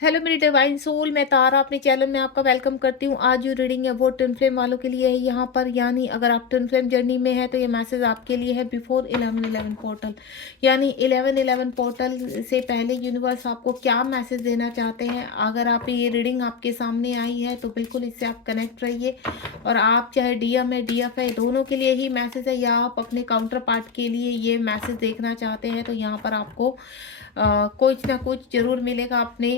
Hello मेरी divine soul, मैं तारा अपने चैनल में आपका वेलकम करती हूँ। आज जो रीडिंग है वो ट्विन फ्लेम वालों के लिए है यहाँ पर, यानी अगर आप ट्विन फ्लेम जर्नी में है तो ये मैसेज आपके लिए है बिफोर 11:11 पोर्टल। यानी 11:11 पोर्टल से पहले यूनिवर्स आपको क्या मैसेज देना चाहते हैं। अगर आप ये रीडिंग आपके सामने आई है तो बिल्कुल इससे आप कनेक्ट रहिए। और आप चाहे डीएम है डीएफ है, दोनों के लिए ही मैसेज है, या आप अपने काउंटर पार्ट के लिए ये मैसेज देखना चाहते हैं तो यहाँ पर आपको कुछ ना कुछ जरूर मिलेगा अपने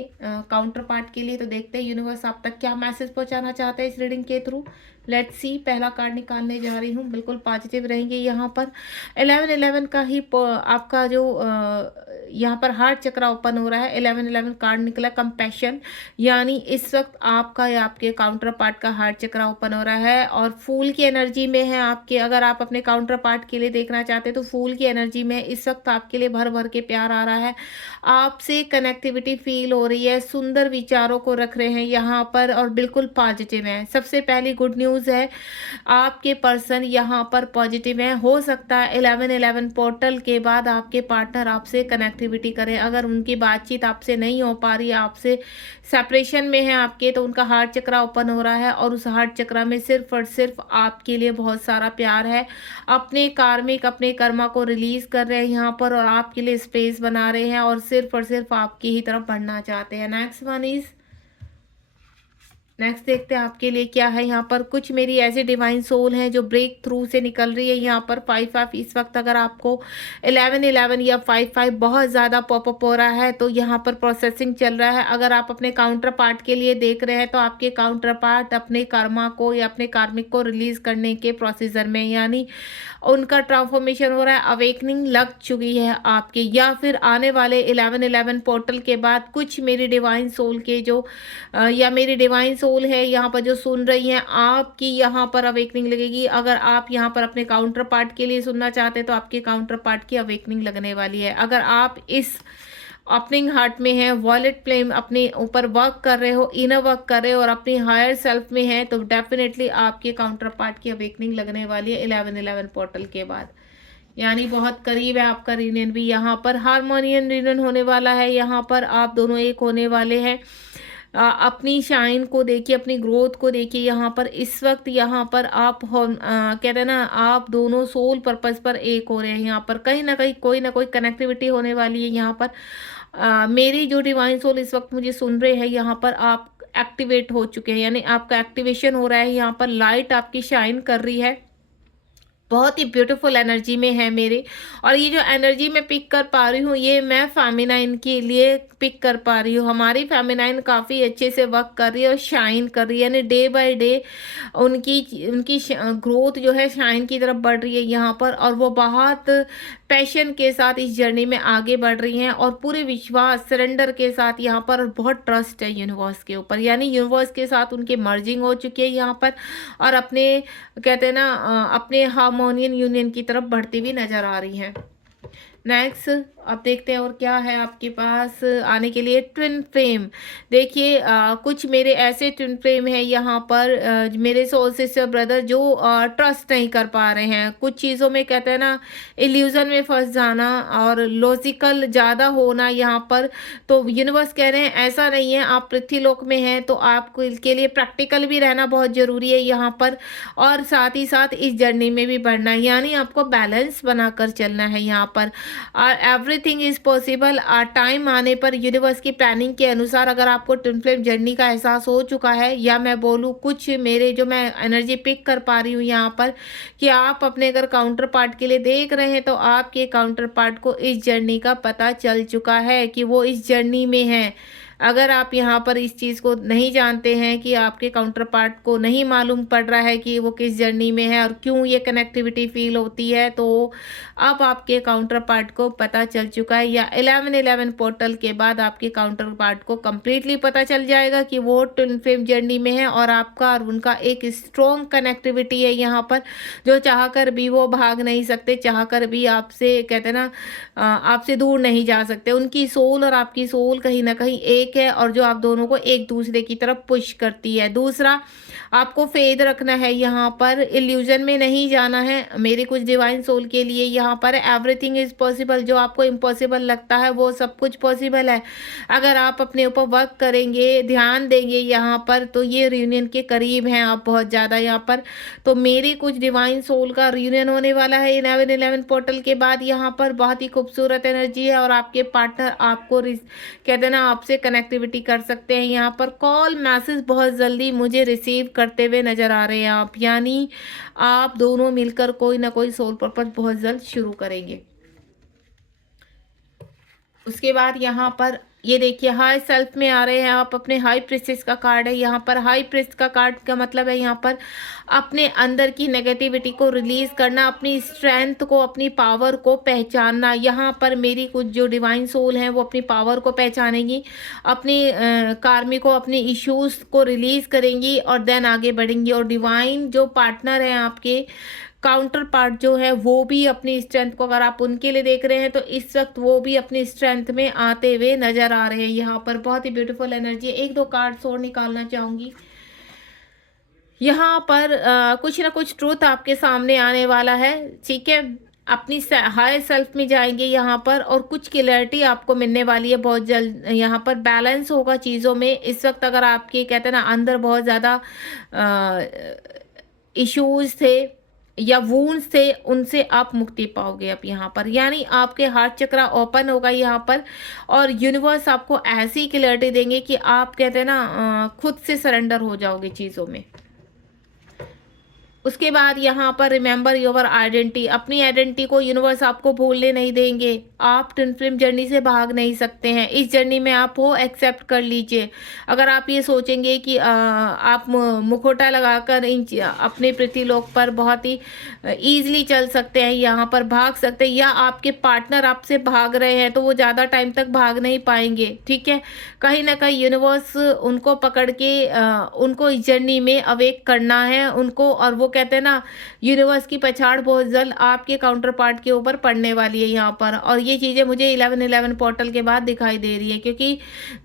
काउंटर पार्ट के लिए। तो देखते हैं यूनिवर्स आप तक क्या मैसेज पहुंचाना चाहते हैं इस रीडिंग के थ्रू। लेट्स सी, पहला कार्ड निकालने जा रही हूँ। बिल्कुल पॉजिटिव रहेंगे यहाँ पर। 11:11 का ही आपका जो यहाँ पर हार्ट चक्रा ओपन हो रहा है। 11:11 कार्ड निकला कंपैशन, यानी इस वक्त आपका या आपके काउंटर पार्ट का हार्ट चक्रा ओपन हो रहा है और फूल की एनर्जी में है आपके। अगर आप अपने काउंटर पार्ट के लिए देखना चाहते हैं तो फूल की एनर्जी में इस वक्त आपके लिए भर भर के प्यार आ रहा है। आपसे कनेक्टिविटी फील हो रही है, सुंदर विचारों को रख रहे हैं यहाँ पर और बिल्कुल पॉजिटिव हैं। सबसे पहली गुड न्यूज़ है, आपके पर्सन यहाँ पर पॉजिटिव हैं। हो सकता है 11:11 पोर्टल के बाद आपके पार्टनर आपसे कनेक्टिविटी करें। अगर उनकी बातचीत आपसे नहीं हो पा रही है, आपसे सेपरेशन में है आपके, तो उनका हार्ट चक्रा ओपन हो रहा है और उस हार्ट चक्रा में सिर्फ और सिर्फ आपके लिए बहुत सारा प्यार है। अपने कार्मिक अपने कर्मा को रिलीज कर रहे हैं यहाँ पर और आपके लिए स्पेस बना रहे हैं और सिर्फ आपकी ही तरफ बढ़ना चाहते हैं। नेक्स्ट देखते हैं आपके लिए क्या है यहाँ पर। कुछ मेरी ऐसी डिवाइन सोल हैं जो ब्रेक थ्रू से निकल रही है यहाँ पर। 5-5 इस वक्त अगर आपको 11:11 या 5-5 बहुत ज़्यादा पॉपअप हो रहा है तो यहाँ पर प्रोसेसिंग चल रहा है। अगर आप अपने काउंटर पार्ट के लिए देख रहे हैं तो आपके काउंटर पार्ट अपने कर्मा को या अपने कार्मिक को रिलीज करने के प्रोसीजर में, यानी उनका ट्रांसफॉर्मेशन हो रहा है, अवेकनिंग लग चुकी है आपके, या फिर आने वाले 11:11 पोर्टल के बाद कुछ मेरी डिवाइन सोल के जो या मेरी डिवाइन सोल है यहाँ पर जो सुन रही हैं, आपकी यहाँ पर अवेकनिंग लगेगी। अगर आप यहाँ पर अपने काउंटर पार्ट के लिए सुनना चाहते हैं तो आपके काउंटर पार्ट की अवेकनिंग लगने वाली है। अगर आप इस ओपनिंग हार्ट में है, वॉलेट फ्लेम अपने ऊपर वर्क कर रहे हो, इनर वर्क कर रहे हो और अपनी हायर सेल्फ में है, तो डेफिनेटली आपके काउंटर पार्ट की अवेकनिंग लगने वाली है 11:11 पोर्टल के बाद। यानी बहुत करीब है आपका रीयूनियन भी। यहाँ पर हार्मोनियन रीयूनियन होने वाला है। यहाँ पर आप दोनों एक होने वाले हैं। अपनी शाइन को देखिए, अपनी ग्रोथ को देखिए। यहाँ पर इस वक्त यहाँ पर आप कहते हैं ना, आप दोनों सोल पर्पस पर एक हो रहे हैं। यहाँ पर कहीं ना कोई कनेक्टिविटी होने वाली है। यहाँ पर मेरी जो डिवाइन सोल इस वक्त मुझे सुन रहे हैं, यहाँ पर आप एक्टिवेट हो चुके हैं, यानी आपका एक्टिवेशन हो रहा है। यहाँ पर लाइट आपकी शाइन कर रही है, बहुत ही ब्यूटीफुल एनर्जी में है मेरे। और ये जो एनर्जी मैं पिक कर पा रही हूँ, ये मैं फेमिनाइन के लिए पिक कर पा रही हूँ। हमारी फेमिनाइन काफ़ी अच्छे से वर्क कर रही है और शाइन कर रही है, यानी डे बाय डे उनकी उनकी ग्रोथ जो है शाइन की तरफ बढ़ रही है यहाँ पर। और वो बहुत पैशन के साथ इस जर्नी में आगे बढ़ रही हैं और पूरे विश्वास सरेंडर के साथ यहाँ पर, बहुत ट्रस्ट है यूनिवर्स के ऊपर, यानी यूनिवर्स के साथ उनकी मर्जिंग हो चुकी है यहाँ पर। और अपने कहते हैं ना अपने हार्मोनियन यूनियन की तरफ बढ़ती हुई नजर आ रही हैं। नेक्स्ट अब देखते हैं और क्या है आपके पास आने के लिए। ट्विन फ्लेम देखिए, कुछ मेरे ऐसे ट्विन फ्लेम है यहाँ पर, मेरे सोल सिस्टर ब्रदर जो ट्रस्ट नहीं कर पा रहे हैं कुछ चीज़ों में, कहते हैं ना इल्यूजन में फंस जाना और लॉजिकल ज़्यादा होना यहाँ पर। तो यूनिवर्स कह रहे हैं ऐसा नहीं है, आप पृथ्वीलोक में हैं तो आपको इसके लिए प्रैक्टिकल भी रहना बहुत ज़रूरी है यहाँ पर, और साथ ही साथ इस जर्नी में भी बढ़ना है, यानी आपको बैलेंस बनाकर चलना है यहाँ पर। Everything is possible. टाइम आने पर यूनिवर्स की प्लानिंग के अनुसार अगर आपको ट्विन फ्लेम जर्नी का एहसास हो चुका है, या मैं बोलूँ कुछ मेरे जो मैं एनर्जी पिक कर पा रही हूँ यहाँ पर, कि आप अपने अगर काउंटर पार्ट के लिए देख रहे हैं तो आपके काउंटर पार्ट को इस जर्नी का पता चल चुका है कि वो इस जर्नी में है। अगर आप यहाँ पर इस चीज़ को नहीं जानते हैं कि आपके काउंटर पार्ट को नहीं मालूम पड़ रहा है कि वो किस जर्नी में है और क्यों ये कनेक्टिविटी फील होती है, तो अब आपके काउंटर पार्ट को पता चल चुका है, या 11:11 पोर्टल के बाद आपके काउंटर पार्ट को कम्प्लीटली पता चल जाएगा कि वो ट्विन फ्लेम जर्नी में है और आपका और उनका एक स्ट्रॉन्ग कनेक्टिविटी है यहाँ पर, जो चाह कर भी वो भाग नहीं सकते, चाह कर भी आपसे कहते हैं ना आपसे दूर नहीं जा सकते। उनकी सोल और आपकी सोल कहीं ना कहीं एक ब्रेक है और जो आप दोनों को एक दूसरे की तरफ पुश करती है। दूसरा, आपको फेथ रखना है, यहाँ पर इल्यूजन में नहीं जाना है। मेरे कुछ डिवाइन सोल के लिए यहाँ पर एवरीथिंग इज़ पॉसिबल। जो आपको इम्पॉसिबल लगता है वो सब कुछ पॉसिबल है। अगर आप अपने ऊपर वर्क करेंगे, ध्यान देंगे यहाँ पर, तो ये रियूनियन के करीब हैं आप बहुत ज़्यादा यहाँ पर। तो मेरी कुछ डिवाइन सोल का रियूनियन होने वाला है 11/11 पोर्टल के बाद। यहाँ पर बहुत ही खूबसूरत एनर्जी है और आपके पार्टनर आपको कहते हैं ना, आपसे कनेक्टिविटी कर सकते हैं। यहाँ पर कॉल मैसेज बहुत जल्दी मुझे रिसीव करते हुए नज़र आ रहे हैं आप, यानी आप दोनों मिलकर कोई ना कोई सोल पर्पस बहुत जल्द शुरू करेंगे। उसके बाद यहाँ पर ये देखिए हाई सेल्फ में आ रहे हैं आप, अपने हाई प्रिस्टेस का कार्ड है यहाँ पर। हाई प्रिस्ट का कार्ड का मतलब है यहाँ पर अपने अंदर की नेगेटिविटी को रिलीज करना, अपनी स्ट्रेंथ को, अपनी पावर को पहचानना। यहाँ पर मेरी कुछ जो डिवाइन सोल हैं वो अपनी पावर को पहचानेंगी, अपनी कार्मिक को, अपने इश्यूज को रिलीज करेंगी और देन आगे बढ़ेंगी। और डिवाइन जो पार्टनर हैं आपके, काउंटर पार्ट जो है, वो भी अपनी स्ट्रेंथ को, अगर आप उनके लिए देख रहे हैं तो इस वक्त वो भी अपनी स्ट्रेंथ में आते हुए नजर आ रहे हैं। यहाँ पर बहुत ही ब्यूटीफुल एनर्जी। एक दो कार्ड्स और निकालना चाहूंगी। यहाँ पर कुछ ना कुछ ट्रूथ आपके सामने आने वाला है, ठीक है। अपनी हाई सेल्फ में जाएंगे यहाँ पर और कुछ क्लैरिटी आपको मिलने वाली है बहुत जल्द। यहाँ पर बैलेंस होगा चीज़ों में। इस वक्त अगर आपके कहते हैं ना अंदर बहुत ज़्यादा इश्यूज थे या वूंड्स थे, उनसे आप मुक्ति पाओगे अब यहाँ पर, यानी आपके हार्ट चक्रा ओपन होगा यहाँ पर और यूनिवर्स आपको ऐसी क्लैरिटी देंगे कि आप कहते हैं ना खुद से सरेंडर हो जाओगे चीज़ों में। उसके बाद यहाँ पर रिमेंबर योर आइडेंटिटी, अपनी आइडेंटिटी को यूनिवर्स आपको भूलने नहीं देंगे। आप ट्विन फ्लेम जर्नी से भाग नहीं सकते हैं। इस जर्नी में आप हो एक्सेप्ट कर लीजिए। अगर आप ये सोचेंगे कि आप मुखौटा लगाकर इन अपने पृथ्वीलोक पर बहुत ही ईजिली चल सकते हैं, यहाँ पर भाग सकते हैं, या आपके पार्टनर आपसे भाग रहे हैं तो वो ज़्यादा टाइम तक भाग नहीं पाएंगे, ठीक है। कहीं ना कहीं यूनिवर्स उनको पकड़ के उनको इस जर्नी में अवेक करना है उनको, और वो कहते हैं ना यूनिवर्स की पछाड़ बहुत जल्द आपके काउंटर पार्ट के ऊपर पड़ने वाली है यहाँ पर। और ये चीज़ें मुझे 11/11 पोर्टल के बाद दिखाई दे रही है, क्योंकि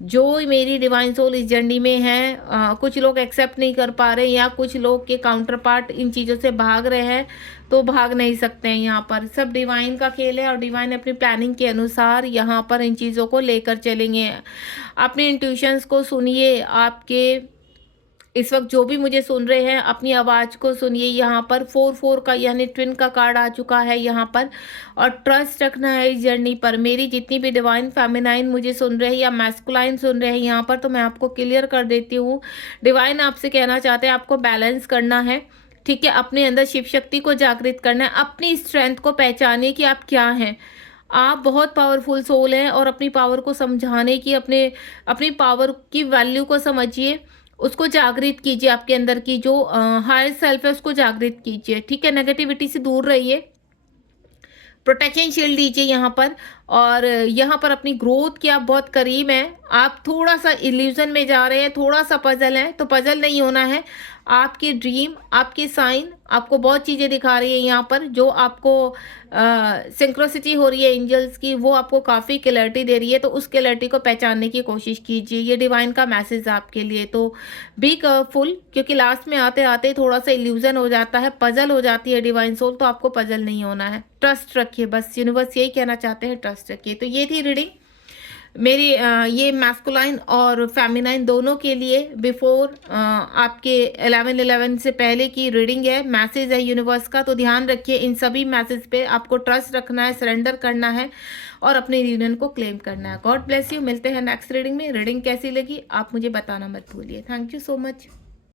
जो मेरी डिवाइन सोल इस जर्नी में है, कुछ लोग एक्सेप्ट नहीं कर पा रहे या कुछ लोग के काउंटर पार्ट इन चीज़ों से भाग रहे हैं तो भाग नहीं सकते हैं। यहाँ पर सब डिवाइन का खेल है और डिवाइन अपनी प्लानिंग के अनुसार यहाँ पर इन चीज़ों को लेकर चलेंगे। अपने इंट्यूशंस को सुनिए। आपके इस वक्त जो भी मुझे सुन रहे हैं अपनी आवाज़ को सुनिए। यहाँ पर 4-4 का यानी ट्विन का कार्ड आ चुका है यहाँ पर, और ट्रस्ट रखना है इस जर्नी पर। मेरी जितनी भी डिवाइन फेमिनाइन मुझे सुन रहे हैं या मैस्कुलाइन सुन रहे हैं यहाँ पर, तो मैं आपको क्लियर कर देती हूँ। डिवाइन आपसे कहना चाहते हैं आपको बैलेंस करना है, ठीक है। अपने अंदर शिव शक्ति को जागृत करना है, अपनी स्ट्रेंथ को पहचानिए कि आप क्या हैं। आप बहुत पावरफुल सोल हैं और अपनी पावर को समझाने की, अपनी पावर की वैल्यू को समझिए, उसको जागृत कीजिए। आपके अंदर की जो हायर सेल्फ है उसको जागृत कीजिए, ठीक है। नेगेटिविटी से दूर रहिए, प्रोटेक्शन शील्ड दीजिए यहाँ पर। और यहाँ पर अपनी ग्रोथ के आप बहुत करीब हैं। आप थोड़ा सा इल्यूजन में जा रहे हैं, थोड़ा सा पजल है, तो पजल नहीं होना है। आपके ड्रीम, आपके साइन आपको बहुत चीज़ें दिखा रही है यहाँ पर, जो आपको सिंक्रोसिटी हो रही है एंजल्स की, वो आपको काफ़ी क्लैरिटी दे रही है। तो उस क्लैरिटी को पहचानने की कोशिश कीजिए। ये डिवाइन का मैसेज आपके लिए। तो बी केयरफुल, क्योंकि लास्ट में आते आते थोड़ा सा इल्यूजन हो जाता है, पजल हो जाती है डिवाइन सोल, तो आपको पजल नहीं होना है। ट्रस्ट रखिए, बस यूनिवर्स यही कहना चाहते हैं, ट्रस्ट रखिए। तो ये थी रीडिंग मेरी, ये मैस्कुलाइन और फेमिनाइन दोनों के लिए बिफोर आपके 11/11 से पहले की रीडिंग है, मैसेज है यूनिवर्स का। तो ध्यान रखिए, इन सभी मैसेज पे आपको ट्रस्ट रखना है, सरेंडर करना है और अपने यूनियन को क्लेम करना है। God bless you. मिलते हैं नेक्स्ट रीडिंग में। रीडिंग कैसी लगी आप मुझे बताना मत भूलिए। Thank you so much.